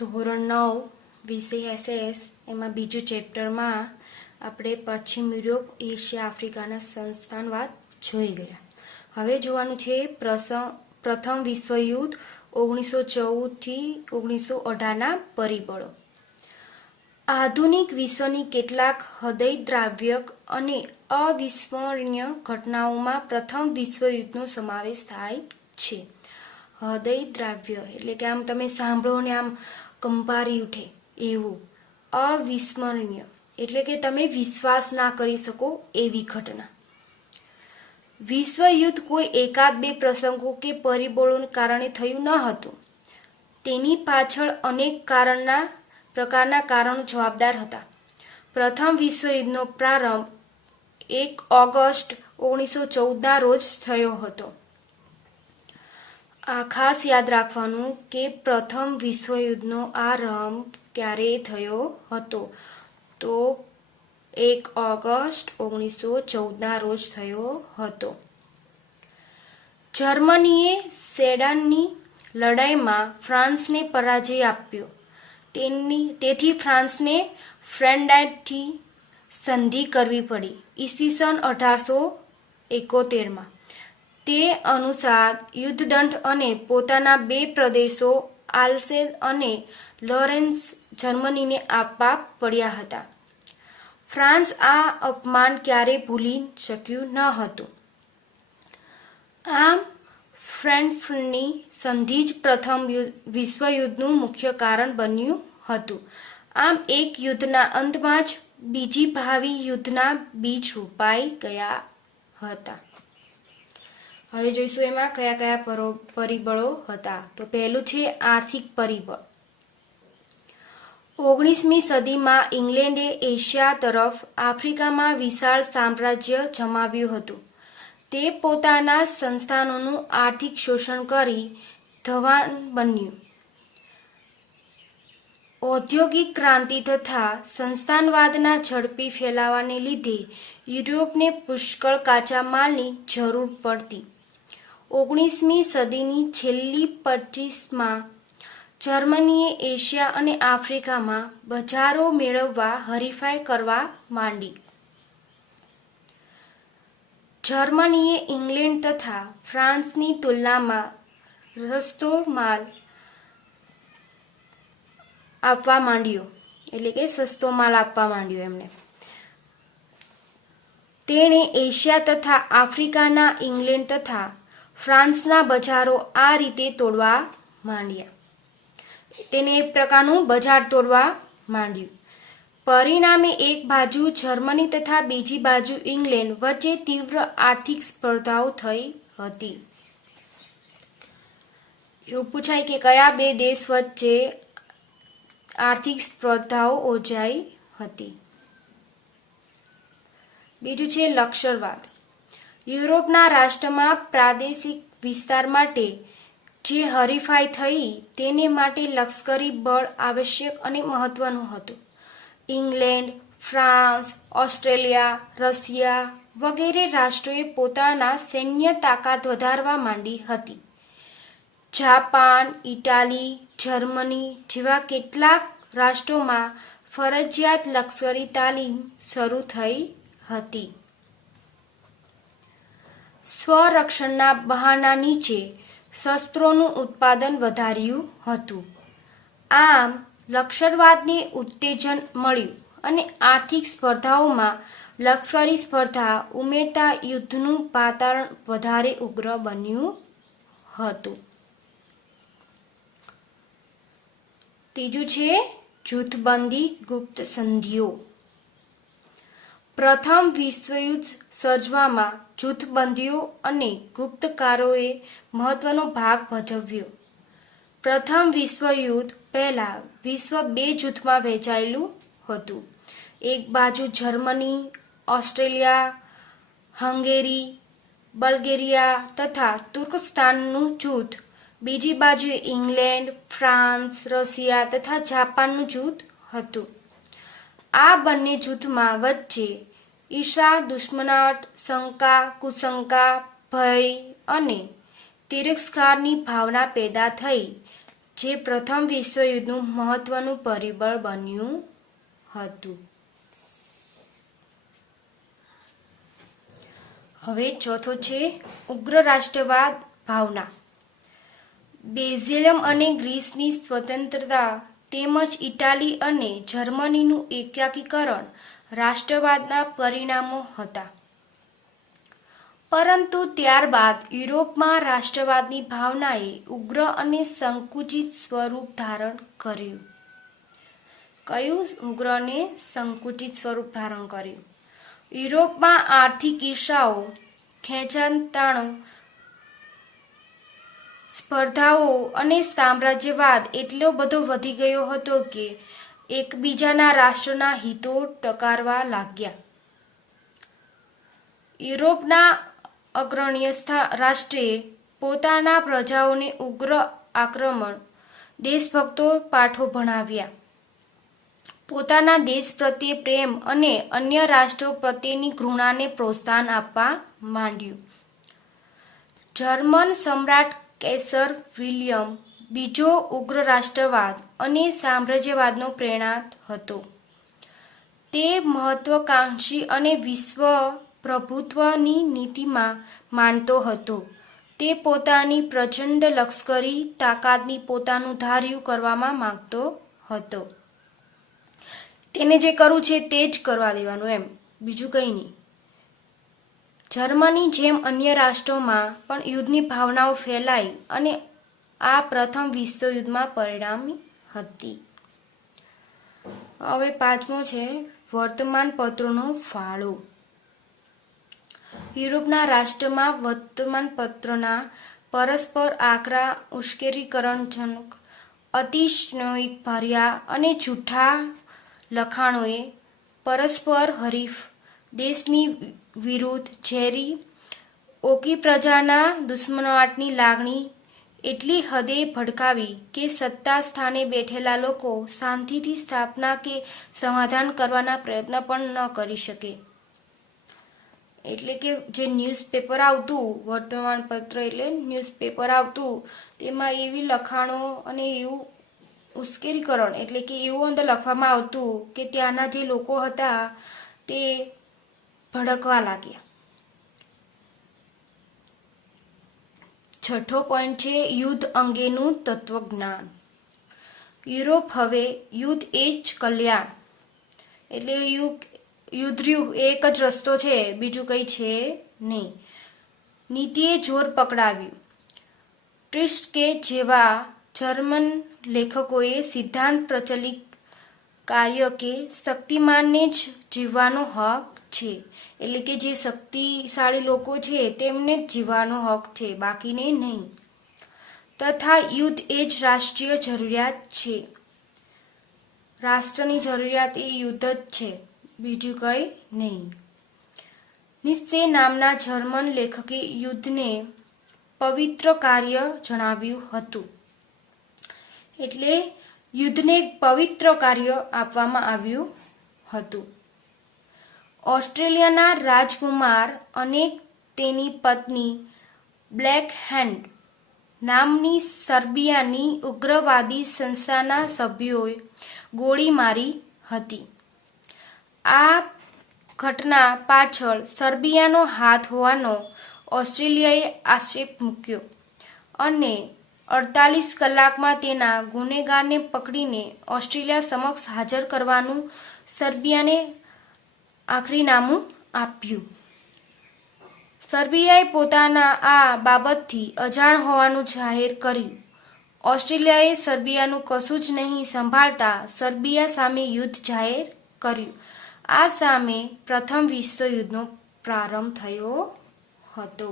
ધોરણ 9 વિષય એસએસ એમાં બીજું ચેપ્ટરમાં આપણે પશ્ચિમ યુરોપ એશિયા આફ્રિકાના સંસ્થાનવાદ જોઈ ગયા. હવે જોવાનું છે પ્રથમ વિશ્વયુદ્ધ 1914 થી 1918ના પરિબળો. આધુનિક વિશ્વની કેટલાક હૃદયદ્રાવક અને અવિસ્મરણીય ઘટનાઓમાં પ્રથમ વિશ્વયુદ્ધનો સમાવેશ થાય છે. હૃદયદ્રાવ્ય એટલે કે આમ તમે સાંભળો ને આમ કંપારી ઉઠે એવું. અવિસ્મરણીય એટલે કે તમે વિશ્વાસ ના કરી શકો એવી ઘટના. વિશ્વયુદ્ધ કોઈ એકાદ બે પ્રસંગો કે પરિબળોને કારણે થયું ન હતું. તેની પાછળ અનેક પ્રકારના કારણો જવાબદાર હતા. પ્રથમ વિશ્વયુદ્ધનો પ્રારંભ 1 ઓગસ્ટ 1914ના રોજ થયો હતો. આ ખાસ યાદ રાખવાનું કે પ્રથમ વિશ્વયુદ્ધનો આરંભ ક્યારે થયો હતો તો 1 ઓગસ્ટ 1914ના રોજ થયો હતો. જર્મનીએ સેડાનની લડાઈમાં ફ્રાન્સને પરાજય આપ્યો. તેથી ફ્રાન્સને ફ્રેન્ડથી સંધિ કરવી પડી ઈસવીસન 1871માં. તે અનુસાર યુદ્ધદંડ અને પોતાના બે પ્રદેશો આલ્સેસ અને લોરેન્સ જર્મનીને આપવા પડ્યા હતા. ફ્રાન્સ આ અપમાન ક્યારેય ભૂલી શક્યું ન હતું. આમ ફ્રેન્કફર્ટની સંધિ જ પ્રથમ વિશ્વયુદ્ધનું મુખ્ય કારણ બન્યું હતું. આમ એક યુદ્ધના અંતમાં જ બીજી ભાવિ યુદ્ધના બીજ રોપાઈ ગયા હતા. હવે જોઈશું એમાં કયા કયા પરિબળો હતા. તો પહેલું છે આર્થિક પરિબળ. 19મી સદીમાં ઇંગ્લેન્ડે એશિયા તરફ આફ્રિકામાં વિશાળ સામ્રાજ્ય જમાવ્યું હતું. તે પોતાના સંસ્થાનોનું આર્થિક શોષણ કરી ધનવાન બન્યું. ઔદ્યોગિક ક્રાંતિ તથા સંસ્થાનવાદના ઝડપી ફેલાવાને લીધે યુરોપને પુષ્કળ કાચા માલની જરૂર પડતી. 19મી સદીની છેલ્લી 25માં જર્મનીએ એશિયા અને આફ્રિકામાં બજારો મેળવવા હરીફાઈ કરવા માંડી. જર્મનીએ ઇંગ્લેન્ડ તથા ફ્રાન્સની તુલનામાં સસ્તો માલ આપવા માંડ્યો એમને. તેણે એશિયા તથા આફ્રિકાના ઇંગ્લેન્ડ તથા ફ્રાન્સના બજારો આ રીતે તોડવા માંડ્યા. તેને એક પ્રકારનું બજાર તોડવા માંડ્યું. પરિણામે એક બાજુ જર્મની તથા બીજી બાજુ ઇંગ્લેન્ડ વચ્ચે તીવ્ર આર્થિક સ્પર્ધાઓ થઈ હતી. એવું પૂછાય કે કયા બે દેશ વચ્ચે આર્થિક સ્પર્ધાઓ ઓજાઈ હતી. બીજું છે લશ્કરવાદ. યુરોપના રાષ્ટ્રમાં પ્રાદેશિક વિસ્તાર માટે જે હરીફાઈ થઈ તેને માટે લશ્કરી બળ આવશ્યક અને મહત્વનું હતું. ઇંગ્લેન્ડ, ફ્રાન્સ, ઓસ્ટ્રેલિયા, રશિયા વગેરે રાષ્ટ્રોએ પોતાના સૈન્ય તાકાત વધારવા માંડી હતી. જાપાન, ઇટાલી, જર્મની જેવા કેટલાક રાષ્ટ્રોમાં ફરજિયાત લશ્કરી તાલીમ શરૂ થઈ હતી. સ્વરક્ષણના બહાના નીચે શસ્ત્રોનું ઉત્પાદન વધાર્યું હતું. આમ લશ્કરવાદને ઉત્તેજન મળ્યું અને આર્થિક સ્પર્ધાઓમાં લશ્કરી સ્પર્ધા ઉમેરતા યુદ્ધનું વાતાવરણ વધારે ઉગ્ર બન્યું હતું. ત્રીજું છે જૂથબંધી ગુપ્ત સંધિઓ. પ્રથમ વિશ્વયુદ્ધ સર્જવામાં જૂથબંધીઓ અને ગુપ્તકારોએ મહત્વનો ભાગ ભજવ્યો. પ્રથમ વિશ્વયુદ્ધ પહેલા વિશ્વ બે જૂથમાં વહેંચાયેલું હતું. એક બાજુ જર્મની, ઓસ્ટ્રિયા, હંગેરી, બલ્ગેરિયા તથા તુર્કસ્તાનનું જૂથ, બીજી બાજુએ ઇંગ્લેન્ડ, ફ્રાન્સ, રશિયા તથા જાપાનનું જૂથ હતું. આ બંને જૂથમાં વચ્ચે ઈર્ષા, દુશ્મનાટ, શંકા, કુશંકા, ભય અને તિરસ્કારની ભાવના પેદા થઈ. જે પ્રથમ વિશ્વયુદ્ધનું મહત્વનું પરિબળ બન્યું હતું. હવે ચોથો છે ઉગ્ર રાષ્ટ્રવાદ ભાવના. બેલ્જિયમ અને ગ્રીસની સ્વતંત્રતા તેમજ ઇટાલી અને જર્મનીનું એકીકરણ રાષ્ટ્રવાદના પરિણામો હતા. પરંતુ ત્યારબાદ યુરોપમાં રાષ્ટ્રવાદની ભાવનાએ ઉગ્ર અને સંકુચિત સ્વરૂપ ધારણ કર્યું. કયું? ઉગ્ર અને સંકુચિત સ્વરૂપ ધારણ કર્યું. યુરોપમાં આર્થિક ઈર્ષાઓ, ખેંચાણતાણો, સ્પર્ધાઓ અને સામ્રાજ્યવાદ એટલો બધો વધી ગયો હતો કે એકબીજાના રાષ્ટ્રના હિતો ટકારવા લાગ્યા. યુરોપના અગ્રણીય રાષ્ટ્રે પોતાના પ્રજાઓને ઉગ્ર આક્રમણ, દેશભક્તો પાઠો ભણાવ્યા. પોતાના દેશ પ્રત્યે પ્રેમ અને અન્ય રાષ્ટ્રો પ્રત્યેની ઘૃણાને પ્રોત્સાહન આપવા માંડ્યું. જર્મન સમ્રાટ કૈસર વિલિયમ બીજો ઉગ્ર રાષ્ટ્રવાદ અને સામ્રાજ્યવાદનો પ્રેરણાર્થ હતો. તે મહત્વાકાંક્ષી અને વિશ્વ પ્રભુત્વની નીતિમાં માનતો હતો. તે પોતાની પ્રચંડ લશ્કરી તાકાતની પોતાનું ધાર્યું કરવામાં માંગતો હતો. તેને જે કરવું છે તે જ કરવા દેવાનું, એમ, બીજું કંઈ નહીં. જર્મની જેમ અન્ય રાષ્ટ્રોમાં પણ યુદ્ધની ભાવનાઓ ફેલાઈ અને આ પ્રથમ વિશ્વયુદ્ધમાં પરિણમી હતી. હવે પાંચમો છે વર્તમાનપત્રોનો ફાળો. યુરોપના રાષ્ટ્રમાં વર્તમાનપત્રોના પરસ્પર આકરા, ઉશ્કેરણીજનક, અતિશયોક્તિભર્યા અને જૂઠા લખાણોએ પરસ્પર હરીફ દેશની વિરુદ્ધ ઝેરી ઓકી પ્રજાના દુશ્મનાટની લાગણી એટલી હદે ભડકાવી કે સત્તા સ્થાને બેઠેલા લોકો શાંતિથી સ્થાપના કે સમાધાન કરવાના પ્રયત્ન પણ ન કરી શકે. એટલે કે જે ન્યૂઝપેપર આવતું, વર્તમાનપત્ર એટલે ન્યૂઝપેપર આવતું, તેમાં એવી લખાણો અને એવું ઉશ્કેરીકરણ એટલે કે એવું અંદર લખવામાં આવતું કે ત્યાંના જે લોકો હતા તે ભડકવા લાગ્યા. છઠ્ઠો પોઈન્ટ છે યુદ્ધ અંગેનું તત્વજ્ઞાન. યુરોપ હવે યુદ્ધ એ જ કલ્યાણ એટલે યુદ્ધ એક જ રસ્તો છે, બીજું કંઈ છે નહીં. નીતિએ જોર પકડાવ્યું. ટ્રિસ્કે જેવા જર્મન લેખકોએ સિદ્ધાંત પ્રચલિત કાર્ય કે શક્તિમાનને જ જીવવાનો હક છે. એટલે કે જે શક્તિશાળી લોકો છે તેમને જ જીવવાનો હક છે, બાકીને નહીં. તથા યુદ્ધ એ જ રાષ્ટ્રીય જરૂરિયાત છે. રાષ્ટ્રની જરૂરિયાત એ યુદ્ધ જ છે, બીજું કંઈ નહીં. નીત્સે નામના જર્મન લેખકે યુદ્ધને પવિત્ર કાર્ય જણાવ્યું હતું. એટલે યુદ્ધને પવિત્ર કાર્ય આપવામાં આવ્યું હતું. ઓસ્ટ્રેલિયાના રાજકુમાર અને તેની પત્ની બ્લેક હેન્ડ નામની સર્બિયાની ઉગ્રવાદી સંસ્થાના સભ્યોએ ગોળી મારી હતી. આ ઘટના પાછળ સર્બિયાનો હાથ હોવાનો ઓસ્ટ્રેલિયાએ આક્ષેપ મૂક્યો અને 48 કલાકમાં તેના ગુનેગારને પકડીને ઓસ્ટ્રેલિયા સમક્ષ હાજર કરવાનું સર્બિયાને આખરીનામું આપ્યું. સર્બિયાએ પોતાના આ બાબતથી અજાણ હોવાનું જાહેર કર્યું. ઓસ્ટ્રેલિયાએ સર્બિયાનું કશું જ નહીં સંભાળતા સર્બિયા સામે યુદ્ધ જાહેર કર્યું. આ સામે પ્રથમ વિશ્વયુદ્ધનો પ્રારંભ થયો હતો.